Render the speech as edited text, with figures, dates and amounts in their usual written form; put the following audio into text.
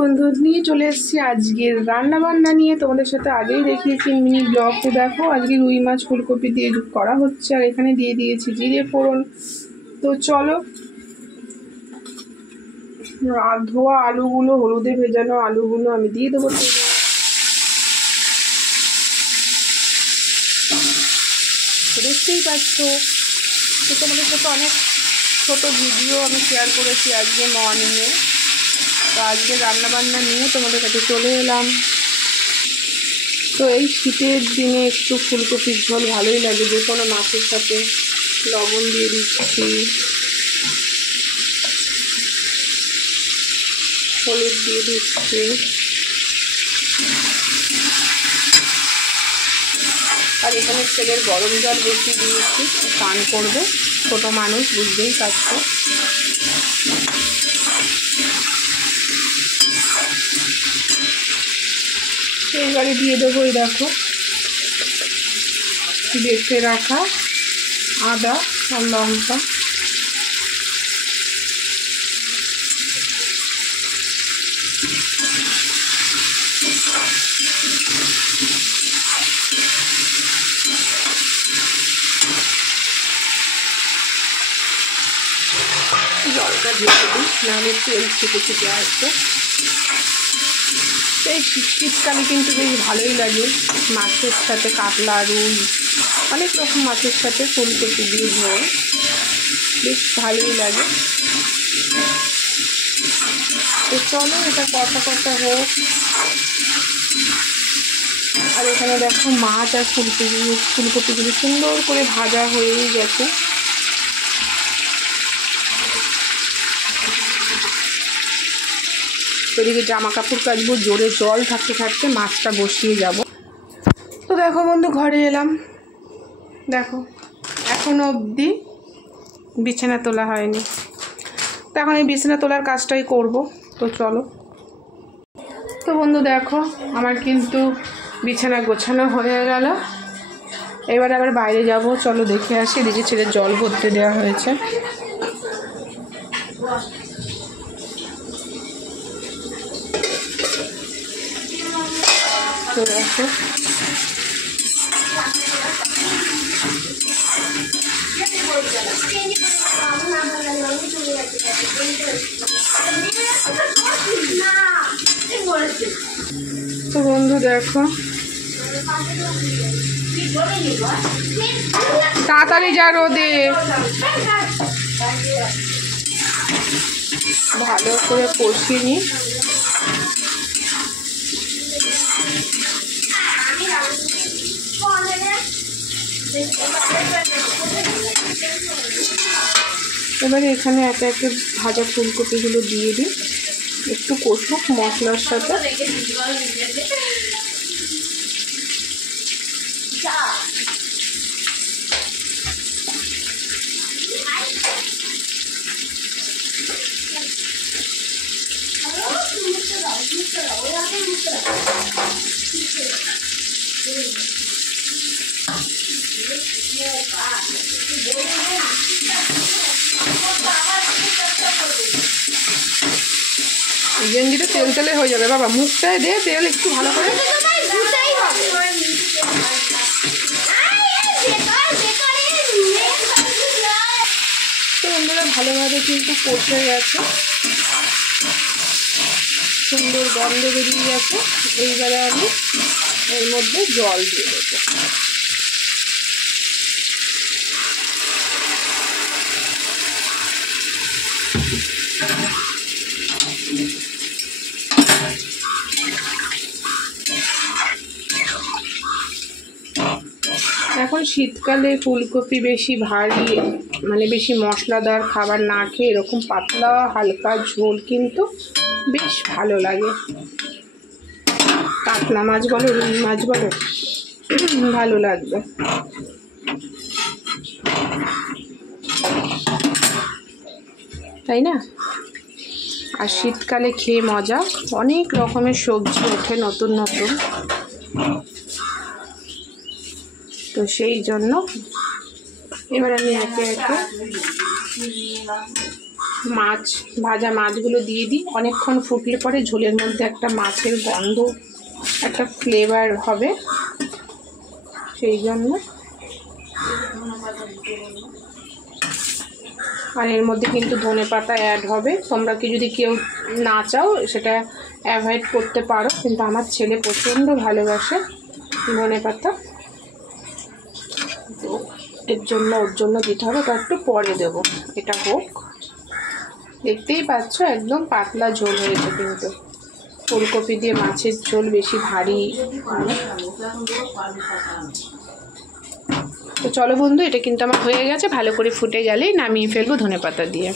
বন্ধু নিয়ে চলে এসেছি আজকের রান্না বান্না নিয়ে। তোমাদের সাথে আগেই দেখিয়েছি মিনি ব্লগ। তো দেখো আজকে রুই মাছ ফুলকপি দিয়ে করা হচ্ছে, আর এখানে দিয়ে দিয়েছি জিরে ফোড়ন। তো চলো, ধোয়া আলুগুলো, হলুদে ভেজানো আলুগুলো আমি দিয়ে দেবো। দেখতেই পাচ্ছ, তো তোমাদের সাথে অনেক ছোটো ভিডিও আমি শেয়ার করেছি আজকে মর্নিংয়ে। তো আজকে রান্নাবান্না নিয়ে তোমাদের কাছে চলে এলাম। তো এই শীতের দিনে একটু ফুলকপির ঝোল ভালোই লাগে, যে কোনো মাছের সাথে। লবণ দিয়ে দিচ্ছি, হলুদ দিয়ে দিচ্ছি, আর এখানে ছেলের গরম জল বেশি দিয়েছি, স্নান করবে, ছোটো মানুষ বুঝতেই পারছো। এইবারে দিয়ে দেবো, দেখো বেটে রাখা আদা আর লঙ্কা। জলটা দিয়ে দিই, নাহলে তেল ছিটে আসবে। এই শীতকালে কিন্তু বেশ ভালোই লাগে মাছের সাথে, কাতলা, রুই, অনেক রকম মাছের সাথে ফুলকপি দিয়ে ঝোল বেশ ভালোই লাগে। তো চলো এটা কষা হোক। আর এখানে দেখো মাছ আর ফুলকপিগুলো সুন্দর করে ভাজা হয়েই গেছে। এদিকে জামা কাপড় কাচবো, জোরে জল থাকতে মাছটা বসিয়ে যাব। তো দেখো বন্ধু, ঘরে এলাম। দেখো এখনো অবধি বিছানা তোলা হয়নি, তো এখন এই বিছানা তোলার কাজটাই করব। তো চলো। তো বন্ধু দেখো আমার কিন্তু বিছানা গোছানো হয়ে গেল। এবারে আবার বাইরে যাব, চলো দেখে আসি। এদিকে ছেলের জল ভরতে দেওয়া হয়েছে। তো দেখো তো বন্ধু দেখো তাড়াতাড়ি যা, রোদে ভালো করে কষিয়ে নি। এবারে এখানে একে একে ভাজা ফুলকপিগুলো দিয়ে দিই, একটু কষুক মশলার সাথে। গেঞ্জিটা তেল তেলে হয়ে যাবে বাবা, মুখটায় দে তেল একটু ভালো করে। তো বন্ধুরা ভালোভাবে কিন্তু কষে গেছে, সুন্দর গন্ধ বেরিয়ে গেছে। এইবারে আমি এর মধ্যে জল দিয়ে দেবো। এখন শীতকালে ফুলকপি বেশি ভারী, মানে বেশি মশলাদার খাবার না খেয়ে এরকম পাতলা হালকা ঝোল কিন্তু বেশ ভালো লাগে। কাতলা মাছ বলো, রুই মাছ বলো, ভালো লাগবে। তাই না? আর শীতকালে খেয়ে মজা, অনেক রকমের সবজি ওঠে নতুন নতুন। তো সেই জন্য এবার আমি একে একে মাছ, ভাজা মাছগুলো দিয়ে দিই। অনেকক্ষণ ফুটলে পরে ঝোলের মধ্যে একটা মাছের গন্ধ, একটা ফ্লেভার হবে, সেই জন্য। আর এর মধ্যে কিন্তু ধনেপাতা অ্যাড হবে। তোমরা কি যদি কেউ না চাও সেটা অ্যাভয়েড করতে পারো, কিন্তু আমার ছেলে প্রচণ্ড ভালোবাসে ধনেপাতা, তো ওর জন্য দিতে হবে। তো একটু পরে দেবো, এটা হোক। দেখতেই পাচ্ছ একদম পাতলা ঝোল হয়েছে, কিন্তু ফুলকপি দিয়ে মাছের ঝোল বেশি ভারী। তো চলো বন্ধু, এটা কিন্তু আমার হয়ে গেছে। ভালো করে ফুটে গেলেই নামিয়ে ফেলবো ধনেপাতা দিয়ে।